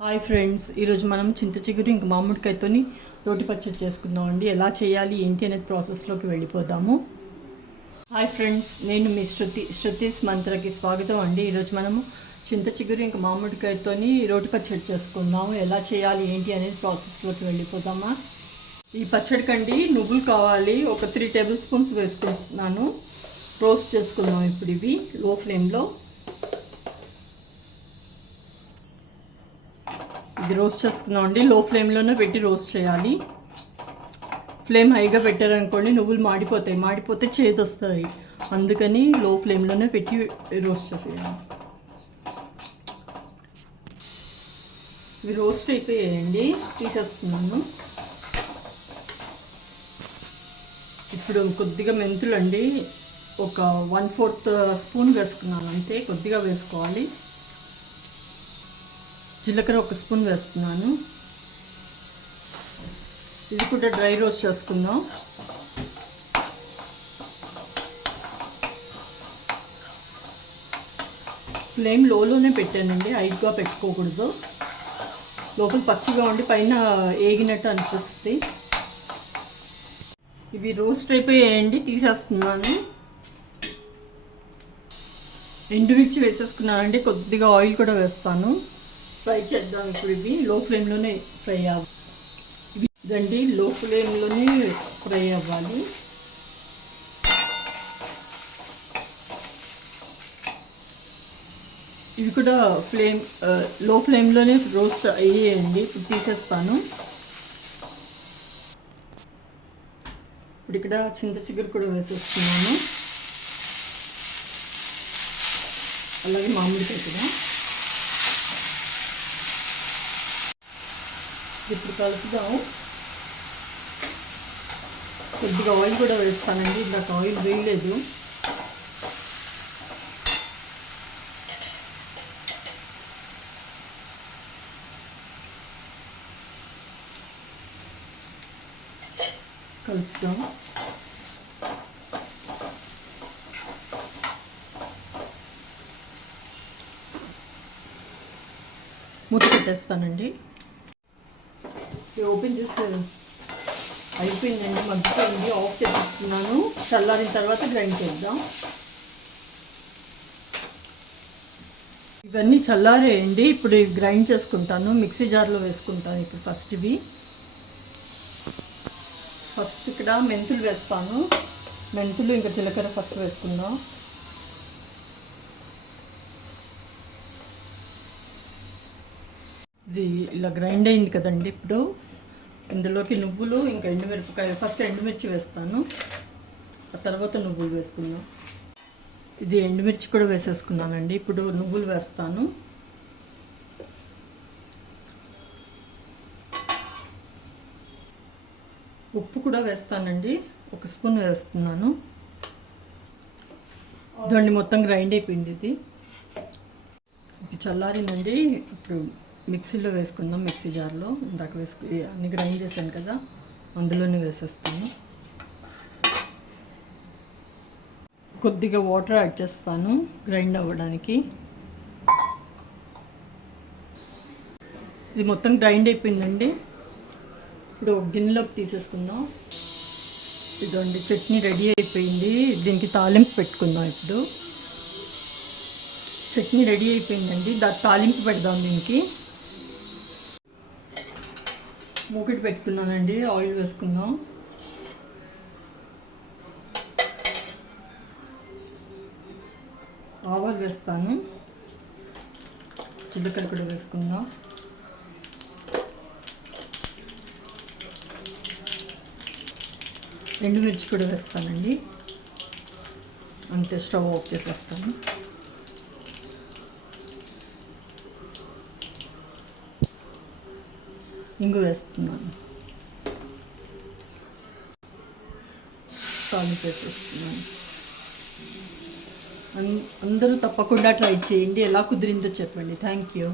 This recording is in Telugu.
హాయ్ ఫ్రెండ్స్ ఈరోజు మనం చింత చిగురు ఇంక మామిడికాయతోని రోటి పచ్చడి చేసుకుందాం అండి ఎలా చేయాలి ఏంటి అనేది ప్రాసెస్లోకి వెళ్ళిపోదాము. హాయ్ ఫ్రెండ్స్ నేను మీ శృతి శృతిస్ మంత్రకి స్వాగతం అండి. ఈరోజు మనము చింత చిగురు ఇంక మామిడికాయతోని రోటి పచ్చడి చేసుకుందాము. ఎలా చేయాలి ఏంటి అనేది ప్రాసెస్లోకి వెళ్ళిపోదామా? ఈ పచ్చడికండి నువ్వులు కావాలి. ఒక త్రీ టేబుల్ స్పూన్స్ వేసుకుంటున్నాను. రోస్ట్ చేసుకుందాం ఇప్పుడు ఇవి లో ఫ్లేమ్లో. ఇది రోస్ట్ చేసుకుందాం అండి. లో ఫ్లేమ్లోనే పెట్టి రోస్ట్ చేయాలి. ఫ్లేమ్ హైగా పెట్టారనుకోండి నువ్వులు మాడిపోతాయి. మాడిపోతే చేతి వస్తాయి అందుకని లో ఫ్లేమ్లోనే పెట్టి రోస్ట్ చేసేయాలి. ఇవి రోస్ట్ అయిపోయాయండి. తీసేస్తున్నాను. ఇప్పుడు కొద్దిగా మెంతులు అండి ఒక వన్ ఫోర్త్ స్పూన్ వేసుకున్నాను అంతే. కొద్దిగా వేసుకోవాలి. జీలకర్ర ఒక స్పూన్ వేస్తున్నాను. ఇది కూడా డ్రై రోస్ట్ చేసుకుందాం. ఫ్లేమ్ లోలోనే పెట్టానండి హైట్గా పెట్టుకోకూడదు. లోపల పచ్చిగా ఉండి పైన ఏగినట్టు అనిపిస్తుంది. ఇవి రోస్ట్ అయిపోయాయండి తీసేస్తున్నాను. ఎండుమిర్చి వేసేసుకున్నానండి కొద్దిగా ఆయిల్ కూడా వేస్తాను. ఫ్రై చేద్దాం. ఇప్పుడు ఇవి లో ఫ్లేమ్లోనే ఫ్రై అవ్వాలి ఇవి ఇదండి లో ఫ్లేమ్లోనే ఫ్రై అవ్వాలి. ఇవి కూడా ఫ్లేమ్లో ఫ్లేమ్లోనే రోస్ట్ అయ్యేయండి. ఇప్పుడు తీసేస్తాను. ఇప్పుడు ఇక్కడ చింత చిగురు కూడా వేసేస్తున్నాను. అలాగే మామిడికాయ కూడా. ఇప్పుడు కలుపుదాము కొద్దిగా ఆయిల్ కూడా వేస్తానండి ఇందాక ఆయిల్ వేయలేదు. కలుపుదాం. మూత పెట్టేస్తానండి. ఓపెన్ చేస్తే అయిపోయిందండి మగ్గిపోయింది ఆఫ్ చేసేస్తున్నాను చల్లారిన తర్వాత గ్రైండ్ చేద్దాం. ఇవన్నీ చల్లారేయండి ఇప్పుడు ఇవి గ్రైండ్ చేసుకుంటాను మిక్సీ జార్లో వేసుకుంటాను ఇప్పుడు ఫస్ట్ ఇవి. ఫస్ట్ ఇక్కడ మెంతులు వేస్తాను. మెంతులు ఇంకా జీలకర్ర ఫస్ట్ వేసుకుందాం. ఇది ఇలా గ్రైండ్ అయింది కదండి ఇప్పుడు. ఇందులోకి నువ్వులు ఇంకా ఎండుమిరపకాయ ఫస్ట్ ఎండుమిర్చి వేస్తాను. ఆ తర్వాత నువ్వులు వేసుకుందాం. ఇది ఎండుమిర్చి కూడా వేసేసుకున్నానండి. ఇప్పుడు నువ్వులు వేస్తాను. ఉప్పు కూడా వేస్తానండి. ఒక స్పూన్ వేస్తున్నాను. దండి మొత్తం గ్రైండ్ అయిపోయింది ఇది. ఇది చల్లారిందండి. ఇప్పుడు మిక్సీలో వేసుకుందాం మిక్సీ జార్లో. ఇందాక వేసుకు అన్ని గ్రైండ్ చేశాను కదా అందులోనే వేసేస్తాను. కొద్దిగా వాటర్ యాడ్ చేస్తాను గ్రైండ్ అవ్వడానికి. ఇది మొత్తం గ్రైండ్ అయిపోయిందండి. ఇప్పుడు గిన్నెలోకి తీసేసుకుందాం. ఇదండి చట్నీ రెడీ అయిపోయింది. దీనికి తాలింపు పెట్టుకుందాం ఇప్పుడు. చట్నీ రెడీ అయిపోయిందండి. దా తాలింపు పెడదాం దీనికి. మూకిటి పెట్టుకున్నానండి ఆయిల్ వేసుకుందాం. ఆవాలు వేస్తాను. జీలకర్ర కూడా వేసుకుందాం. ఎండుమిర్చి కూడా వేస్తానండి. అంతే స్టవ్ ఆఫ్ చేసేస్తాను. ఇంగు వేస్తున్నాను తాలింపు వేసేస్తున్నాను అందరూ తప్పకుండా ట్రై చేయండి. ఎలా కుదిరిందో చెప్పండి. Thank you